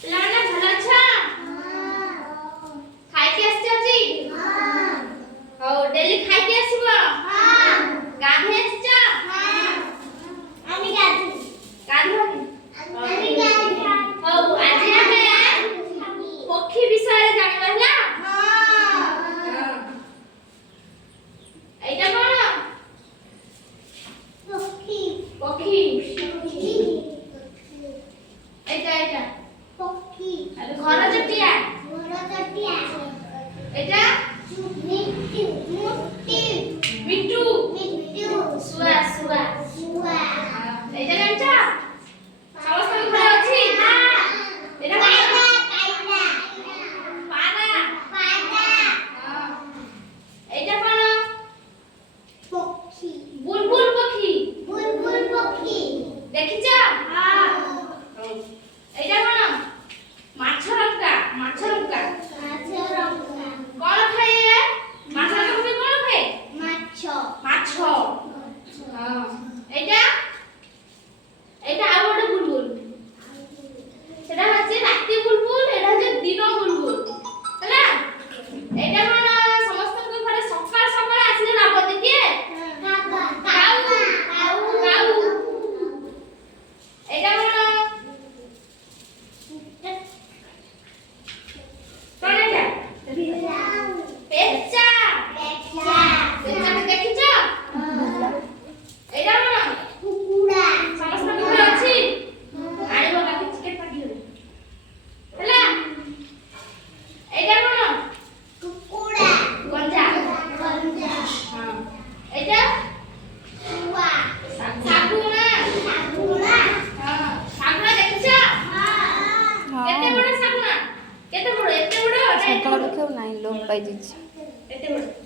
ପିଲାମାନେ ଭଲ ଅଛ? ଖାଇକି ଆସିଛ ଆଜି? ହଉ ଡେଲି ଖାଇକି ଆସିବ? ଗାଧେଇ ଆସିଛ? ହଉ ଆଜି ଆମେ ପକ୍ଷୀ ବିଷୟରେ ଜାଣିବା ହେଲା। ଏଇଟା କଣ? ପକ୍ଷୀ। ଏଇଟା ପକ୍ଷୀ। ଘର ଚଟିଆ। ଏଇଟା ମିଟୁ। ଶୁଆ। ଏଇଟା ଜାଣିଛ? ସମସ୍ତଙ୍କ ଘରେ ଅଛି? ଏଇଟା ଏଇଟା କଣ? ବୁଲବୁଲ ପକ୍ଷୀ। ଦେଖିଛ? ଏଇଟା କଣ? ମାଛରଙ୍କା। କଣ ଖାଏ? ମାଛରଙ୍କା କଣ ଖାଏ? ମାଛ। ଏଇଟା ଆଉ ଗୋଟେ ବୁଲବୁଲ। ସେଟା ହচ্ছে ରାତି ବୁଲବୁଲ, ଏଟା ହচ্ছে ଦିନ ବୁଲବୁଲ ହେଲା। ଏଇଟା କଣ? ସମସ୍ତଙ୍କ ଘରେ ସକାଳ ସକାଳ ଆସିଲେ ରାବନ୍ତି କିଏ? କାଉ। ଏଇଟା କଣ? ପେଚା। ଦେଖିଛ? ଏଇଟା କଣ? ସମସ୍ତଙ୍କ ଘରେ ଅଛି? ଆଣିବ କାଠି ଚିକେନ ପାଟି ହେଲା। ଏଇଟା କଣ? ଗଞ୍ଜା। ଏଇଟା ଶାଗୁଣା। ଶାଗୁଣା ଦେଖିଛ? କେତେ ବଡ ଶାଗୁଣା? କେତେ ବଡ? ଏତେ ବଡ? ସକାଳ ଦେଖିବାକୁ ନାହିଁ ଲୋପ ପାଇଯାଇଛି। ଏତେ ବଡ।